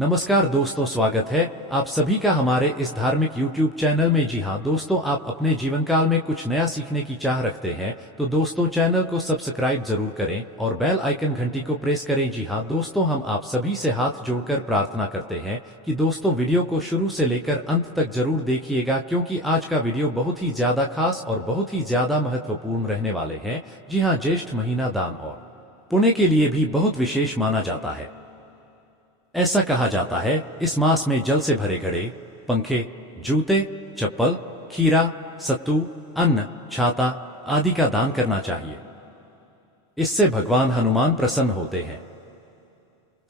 नमस्कार दोस्तों, स्वागत है आप सभी का हमारे इस धार्मिक YouTube चैनल में। जी हाँ दोस्तों, आप अपने जीवन काल में कुछ नया सीखने की चाह रखते हैं तो दोस्तों चैनल को सब्सक्राइब जरूर करें और बेल आइकन घंटी को प्रेस करें। जी हाँ दोस्तों, हम आप सभी से हाथ जोड़कर प्रार्थना करते हैं कि दोस्तों वीडियो को शुरू से लेकर अंत तक जरूर देखिएगा, क्योंकि आज का वीडियो बहुत ही ज्यादा खास और बहुत ही ज्यादा महत्वपूर्ण रहने वाले हैं। जी हाँ, ज्येष्ठ महीना दान और पुण्य के लिए भी बहुत विशेष माना जाता है। ऐसा कहा जाता है इस मास में जल से भरे घड़े, पंखे, जूते, चप्पल, खीरा, सत्तू, अन्न, छाता आदि का दान करना चाहिए। इससे भगवान हनुमान प्रसन्न होते हैं।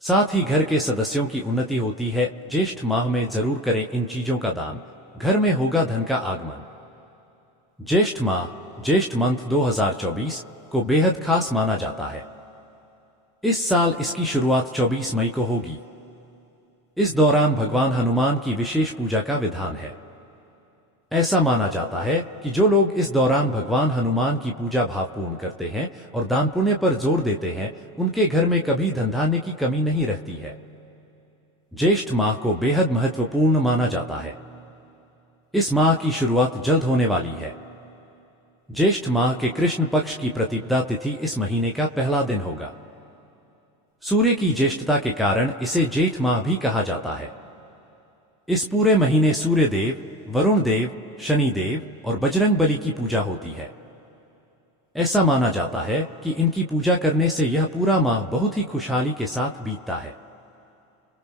साथ ही घर के सदस्यों की उन्नति होती है। ज्येष्ठ माह में जरूर करें इन चीजों का दान, घर में होगा धन का आगमन। ज्येष्ठ माह, ज्येष्ठ मंथ 2024 को बेहद खास माना जाता है। इस साल इसकी शुरुआत 24 मई को होगी। इस दौरान भगवान हनुमान की विशेष पूजा का विधान है। ऐसा माना जाता है कि जो लोग इस दौरान भगवान हनुमान की पूजा भावपूर्ण करते हैं और दान पुण्य पर जोर देते हैं, उनके घर में कभी धन धान्य की कमी नहीं रहती है। ज्येष्ठ माह को बेहद महत्वपूर्ण माना जाता है। इस माह की शुरुआत जल्द होने वाली है। ज्येष्ठ माह के कृष्ण पक्ष की प्रतिपदा तिथि इस महीने का पहला दिन होगा। सूर्य की ज्येष्ठता के कारण इसे जेठ माह भी कहा जाता है। इस पूरे महीने सूर्य देव, वरुण देव, शनि देव और बजरंग बली की पूजा होती है। ऐसा माना जाता है कि इनकी पूजा करने से यह पूरा माह बहुत ही खुशहाली के साथ बीतता है।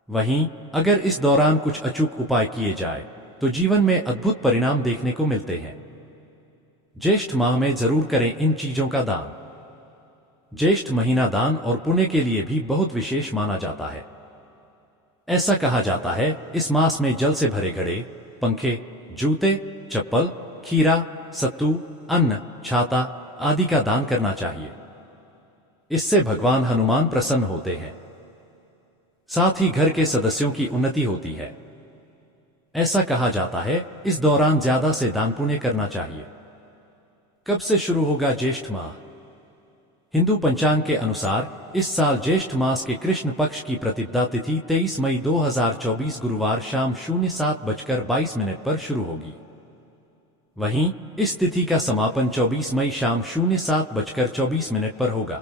वहीं अगर इस दौरान कुछ अचूक उपाय किए जाए तो जीवन में अद्भुत परिणाम देखने को मिलते हैं। ज्येष्ठ माह में जरूर करें इन चीजों का दान। ज्येष्ठ महीना दान और पुण्य के लिए भी बहुत विशेष माना जाता है। ऐसा कहा जाता है इस मास में जल से भरे घड़े, पंखे, जूते, चप्पल, खीरा, सत्तू, अन्न, छाता आदि का दान करना चाहिए। इससे भगवान हनुमान प्रसन्न होते हैं। साथ ही घर के सदस्यों की उन्नति होती है। ऐसा कहा जाता है इस दौरान ज्यादा से दान पुण्य करना चाहिए। कब से शुरू होगा ज्येष्ठ माह? हिंदू पंचांग के अनुसार इस साल ज्येष्ठ मास के कृष्ण पक्ष की प्रतिपदा तिथि 23 मई 2024 गुरुवार शाम 07:22 पर शुरू होगी। वहीं इस तिथि का समापन 24 मई शाम 07:24 पर होगा।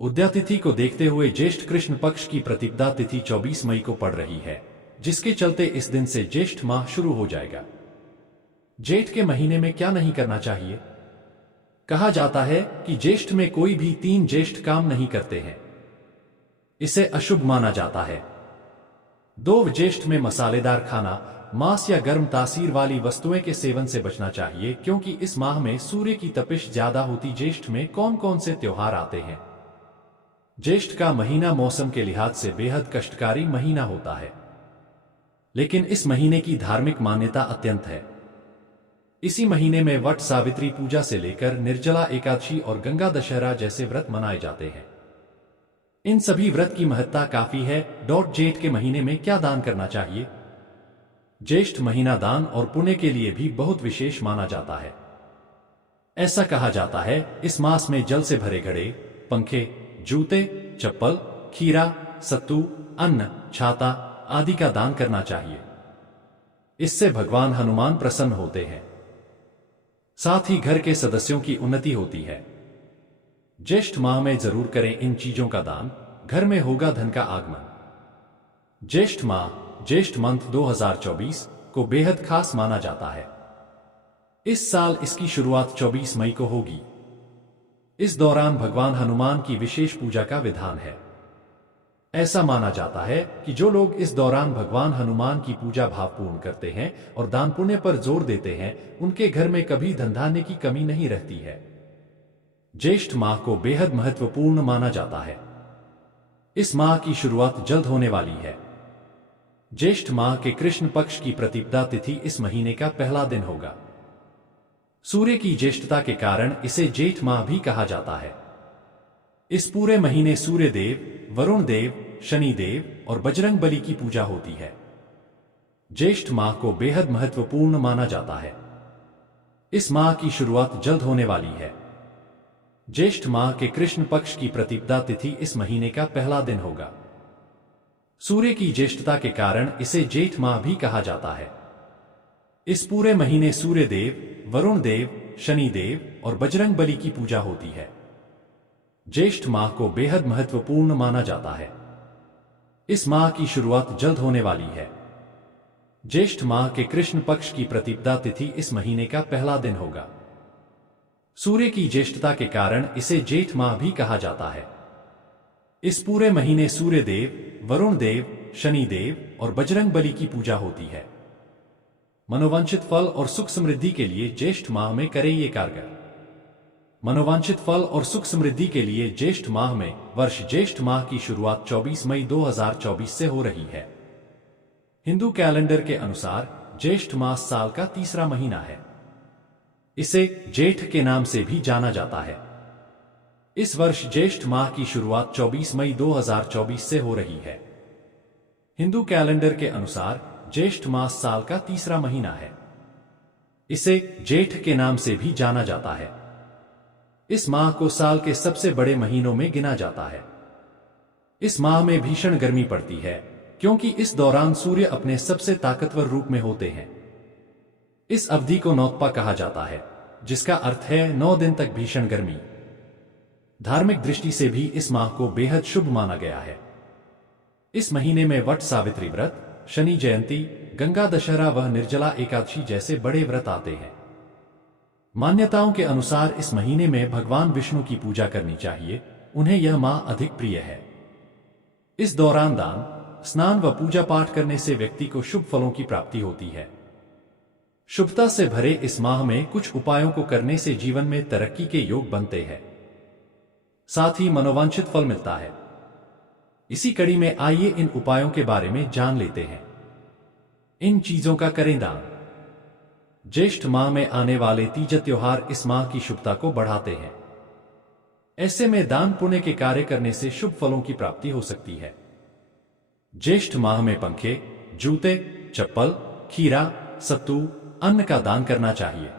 उदया तिथि को देखते हुए ज्येष्ठ कृष्ण पक्ष की प्रतिपदा तिथि 24 मई को पड़ रही है, जिसके चलते इस दिन से ज्येष्ठ माह शुरू हो जाएगा। जेठ के महीने में क्या नहीं करना चाहिए? कहा जाता है कि ज्येष्ठ में कोई भी 3 ज्येष्ठ काम नहीं करते हैं। इसे अशुभ माना जाता है। 2 ज्येष्ठ में मसालेदार खाना, मांस या गर्म तासीर वाली वस्तुएं के सेवन से बचना चाहिए, क्योंकि इस माह में सूर्य की तपिश ज्यादा होती। ज्येष्ठ में कौन कौन से त्योहार आते हैं? ज्येष्ठ का महीना मौसम के लिहाज से बेहद कष्टकारी महीना होता है, लेकिन इस महीने की धार्मिक मान्यता अत्यंत है। इसी महीने में वट सावित्री पूजा से लेकर निर्जला एकादशी और गंगा दशहरा जैसे व्रत मनाए जाते हैं। इन सभी व्रत की महत्ता काफी है। जेठ के महीने में क्या दान करना चाहिए? ज्येष्ठ महीना दान और पुण्य के लिए भी बहुत विशेष माना जाता है। ऐसा कहा जाता है इस मास में जल से भरे घड़े, पंखे, जूते, चप्पल, खीरा, सत्तू, अन्न, छाता आदि का दान करना चाहिए। इससे भगवान हनुमान प्रसन्न होते हैं। साथ ही घर के सदस्यों की उन्नति होती है। ज्येष्ठ माह में जरूर करें इन चीजों का दान, घर में होगा धन का आगमन। ज्येष्ठ माह, ज्येष्ठ मंथ 2024 को बेहद खास माना जाता है। इस साल इसकी शुरुआत 24 मई को होगी। इस दौरान भगवान हनुमान की विशेष पूजा का विधान है। ऐसा माना जाता है कि जो लोग इस दौरान भगवान हनुमान की पूजा भावपूर्ण करते हैं और दान पुण्य पर जोर देते हैं, उनके घर में कभी धन धान्य की कमी नहीं रहती है। ज्येष्ठ माह को बेहद महत्वपूर्ण माना जाता है। इस माह की शुरुआत जल्द होने वाली है। ज्येष्ठ माह के कृष्ण पक्ष की प्रतिपदा तिथि इस महीने का पहला दिन होगा। सूर्य की ज्येष्ठता के कारण इसे जेठ माह भी कहा जाता है। इस पूरे महीने सूर्य देव, वरुण देव, शनि देव और बजरंग बली की पूजा होती है। ज्येष्ठ माह को बेहद महत्वपूर्ण माना जाता है। इस माह की शुरुआत जल्द होने वाली है। ज्येष्ठ माह के कृष्ण पक्ष की प्रतिपदा तिथि इस महीने का पहला दिन होगा। सूर्य की ज्येष्ठता के कारण इसे जेठ माह भी कहा जाता है। इस पूरे महीने सूर्य देव, वरुण देव, शनि देव और बजरंग बली की पूजा होती है। ज्येष्ठ माह को बेहद महत्वपूर्ण माना जाता है। इस माह की शुरुआत जल्द होने वाली है। ज्येष्ठ माह के कृष्ण पक्ष की प्रतिपदा तिथि इस महीने का पहला दिन होगा। सूर्य की ज्येष्ठता के कारण इसे जेठ माह भी कहा जाता है। इस पूरे महीने सूर्य देव, वरुण देव, शनि देव और बजरंग बली की पूजा होती है। मनोवांछित फल और सुख समृद्धि के लिए ज्येष्ठ माह में करें ये कारगर। मनोवांछित फल और सुख समृद्धि के लिए ज्येष्ठ माह में वर्ष ज्येष्ठ माह की शुरुआत 24 मई 2024 से हो रही है। हिंदू कैलेंडर के अनुसार ज्येष्ठ मास साल का तीसरा महीना है। इसे जेठ के नाम से भी जाना जाता है। इस वर्ष ज्येष्ठ माह की शुरुआत 24 मई 2024 से हो रही है। हिंदू कैलेंडर के अनुसार ज्येष्ठ मास साल का तीसरा महीना है। इसे जेठ के नाम से भी जाना जाता है। इस माह को साल के सबसे बड़े महीनों में गिना जाता है। इस माह में भीषण गर्मी पड़ती है क्योंकि इस दौरान सूर्य अपने सबसे ताकतवर रूप में होते हैं। इस अवधि को नौतपा कहा जाता है, जिसका अर्थ है 9 दिन तक भीषण गर्मी। धार्मिक दृष्टि से भी इस माह को बेहद शुभ माना गया है। इस महीने में वट सावित्री व्रत, शनि जयंती, गंगा दशहरा व निर्जला एकादशी जैसे बड़े व्रत आते हैं। मान्यताओं के अनुसार इस महीने में भगवान विष्णु की पूजा करनी चाहिए, उन्हें यह माह अधिक प्रिय है। इस दौरान दान, स्नान व पूजा पाठ करने से व्यक्ति को शुभ फलों की प्राप्ति होती है। शुभता से भरे इस माह में कुछ उपायों को करने से जीवन में तरक्की के योग बनते हैं, साथ ही मनोवांछित फल मिलता है। इसी कड़ी में आइए इन उपायों के बारे में जान लेते हैं। इन चीजों का करें दान। ज्येष्ठ माह में आने वाले तीज त्योहार इस माह की शुभता को बढ़ाते हैं। ऐसे में दान पुण्य के कार्य करने से शुभ फलों की प्राप्ति हो सकती है। ज्येष्ठ माह में पंखे, जूते, चप्पल, खीरा, सत्तू, अन्न का दान करना चाहिए।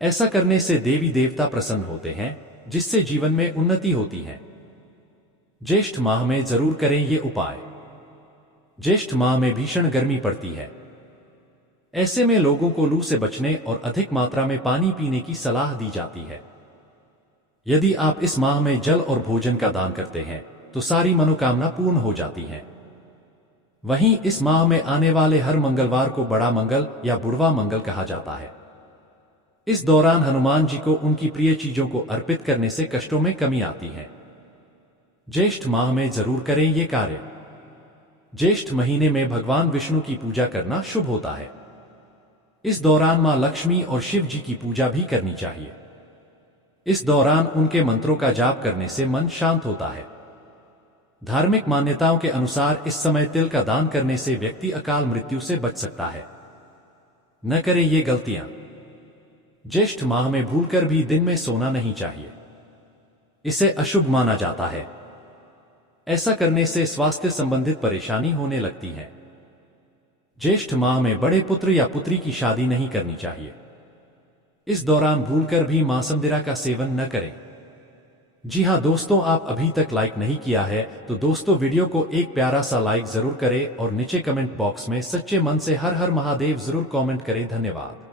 ऐसा करने से देवी देवता प्रसन्न होते हैं, जिससे जीवन में उन्नति होती है। ज्येष्ठ माह में जरूर करें ये उपाय। ज्येष्ठ माह में भीषण गर्मी पड़ती है। ऐसे में लोगों को लू से बचने और अधिक मात्रा में पानी पीने की सलाह दी जाती है। यदि आप इस माह में जल और भोजन का दान करते हैं तो सारी मनोकामना पूर्ण हो जाती है। वहीं इस माह में आने वाले हर मंगलवार को बड़ा मंगल या बुढ़वा मंगल कहा जाता है। इस दौरान हनुमान जी को उनकी प्रिय चीजों को अर्पित करने से कष्टों में कमी आती है। ज्येष्ठ माह में जरूर करें ये कार्य। ज्येष्ठ महीने में भगवान विष्णु की पूजा करना शुभ होता है। इस दौरान मां लक्ष्मी और शिव जी की पूजा भी करनी चाहिए। इस दौरान उनके मंत्रों का जाप करने से मन शांत होता है। धार्मिक मान्यताओं के अनुसार इस समय तिल का दान करने से व्यक्ति अकाल मृत्यु से बच सकता है। न करें ये गलतियां। ज्येष्ठ माह में भूलकर भी दिन में सोना नहीं चाहिए। इसे अशुभ माना जाता है। ऐसा करने से स्वास्थ्य संबंधित परेशानी होने लगती है। ज्येष्ठ माह में बड़े पुत्र या पुत्री की शादी नहीं करनी चाहिए। इस दौरान भूलकर भी मांसमदिरा का सेवन न करें। जी हां दोस्तों, आप अभी तक लाइक नहीं किया है तो दोस्तों वीडियो को एक प्यारा सा लाइक जरूर करें और नीचे कमेंट बॉक्स में सच्चे मन से हर हर महादेव जरूर कमेंट करें। धन्यवाद।